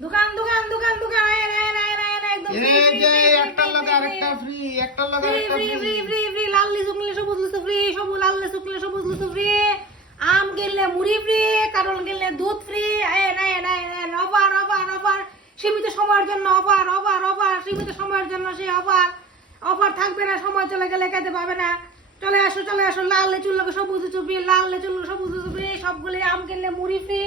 দোকান দোকান দোকান দোকান আয় আয় আয় আয় আয় একদম এই যে একটার লগে আরেকটা ফ্রি, একটার লগে আরেকটা free free. Free free free লাল লিচু কিনলে সবুজ লিচু ফ্রি, সবুজ লাল লিচু কিনলে সবুজ লিচু ফ্রি, আম কিনলে মুড়ি ফ্রি, কাঁঠাল কিনলে দুধ ফ্রি। আয় আয় আয় আয় অফার অফার অফার, সীমিত সময়ের জন্য অফার অফার অফার, সীমিত সময়ের জন্য সেই অফার। অফার থাকবে না, সময় চলে গেলে খেতে পাবে না। চলে আসো লাল লিচুর লগে সবুজ লিচু ফ্রি, লাল লিচুর লগে সবুজ লিচু ফ্রি, সবগুলো আম কিনলে মুড়ি ফ্রি,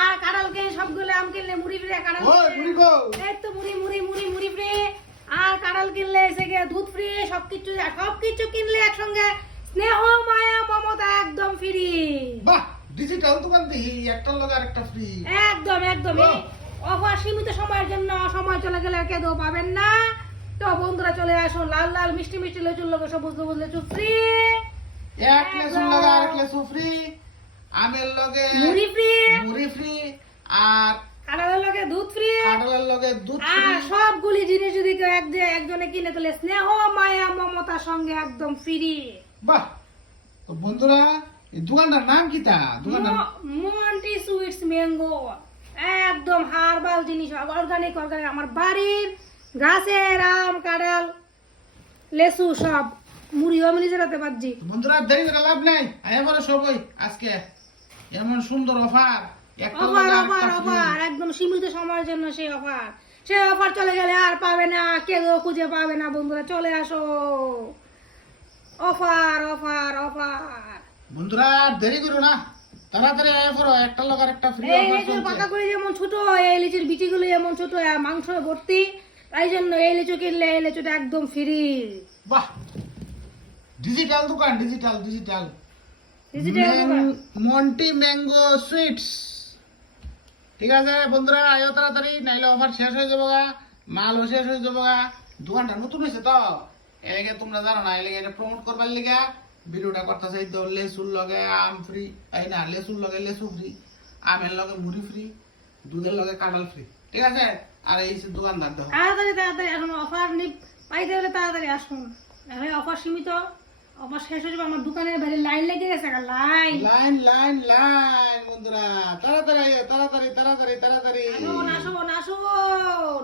আর কাঁঠাল কিনলে সবগুলো আম কিনলে মুড়ি ফ্রি, কাঁঠাল ওই মুড়ি কো। এই তো মুড়ি মুড়ি মুড়ি মুড়ি ফ্রি, আর কাঁঠাল কিনলে এসে গিয়ে দুধ ফ্রি, সবকিছু কিনলে একসঙ্গে স্নেহ মায়া মমতা একদম ফ্রি। বাহ, ডিজিটাল দোকান দেখি একটার লগে আরেকটা ফ্রি। একদম একদম এই অফার সীমিত সময়ের জন্য, সময় চলে গেলে কেঁদেও পাবেন না। তো বন্ধুরা চলে আসুন, লাল লাল মিষ্টি মিষ্টি লেচুর লগে সবুজ সবুজ লেচু ফ্রি, এক লেসুর লগে আরেক লেসু ফ্রি, আমের লগে মুড়ি ফ্রি, মুড়ি ফ্রি, আর কাঁঠালের লগে দুধ ফ্রি। কাঁঠালের লগে দুধ আর ফ্রি। সবগুলি জিনিস যদি কেউ একজনে কিনে তাহলে স্নেহ মায়া মমতার সঙ্গে একদম ফ্রি। বাহ, তো বন্ধুরা এই দোকানটার নাম কি তা? দোকানটার মন্টি সুইটস ম্যাঙ্গো, একদম হার্বাল জিনিস, অর্গানিক অর্গানিক, আমার বাড়ির গাছের আম কাঁঠাল লেসু সব মুড়িও আমি নিজে রাতে পাচ্ছি। বন্ধুরা দেরি করে লাভ নাই, এবারে সবই আজকে এমন সুন্দর অফার, একটা অফার লগে অফার আরেকটা ফ্রি। অফার, একদম সীমিত সময়ের জন্য সেই অফার। সেই অফার চলে গেলে আর পাবে না, কেউ খুঁজে পাবে না। বন্ধুরা চলে আসো, অফার অফার অফার। বন্ধুরা আর দেরি করো না, তাড়াতাড়ি আয় পড়ো, একটা লগে আরেকটা ফ্রি এই অফার লিচুর চলছে। পাতাগুলি যেমন ছোট, এই লিচুর বিচিগুলি এমন ছোট, আর মাংস ভর্তি, তাই জন্য এই লিচু কিনলে এই লিচুটা একদম ফ্রি। বাহ, ডিজিটাল দোকান, ডিজিটাল ডিজিটাল ডিজিটাল দোকান। Monti mango sweets. ঠিক আছে বন্ধুরা, আয়ো তাড়াতাড়ি, নাইলে অফার শেষ হয়ে যাবো গা, মালও শেষ হয়ে যাবো গা। দোকানটা নতুন হয়েছে তো, এলাকে তোমরা জানো না, এলাকে এটা প্রমোট করবার লিগা ভিডিওটা করতেছে। এই তো লেসুর লগে আম ফ্রি, এই না লেসুর লগে লেসু ফ্রি, আমের লগে মুড়ি ফ্রি, দুধের লগে কাঁঠাল ফ্রি। ঠিক আছে, আর এই যে দোকানদার দেখো। তাড়াতাড়ি তাড়াতাড়ি আসুন, অফার পাইতে হলে তাড়াতাড়ি আসুন, নাহলে অফার সীমিত, অফার শেষ হয়ে যাবে। আমার দোকানের বাইরে লাইন লেগে গেছে, লাইন। লাইন লাইন লাইন বন্ধুরা, তাড়াতাড়ি আইও, তাড়াতাড়ি তাড়াতাড়ি তাড়াতাড়ি। আসুন আসুন আসুন।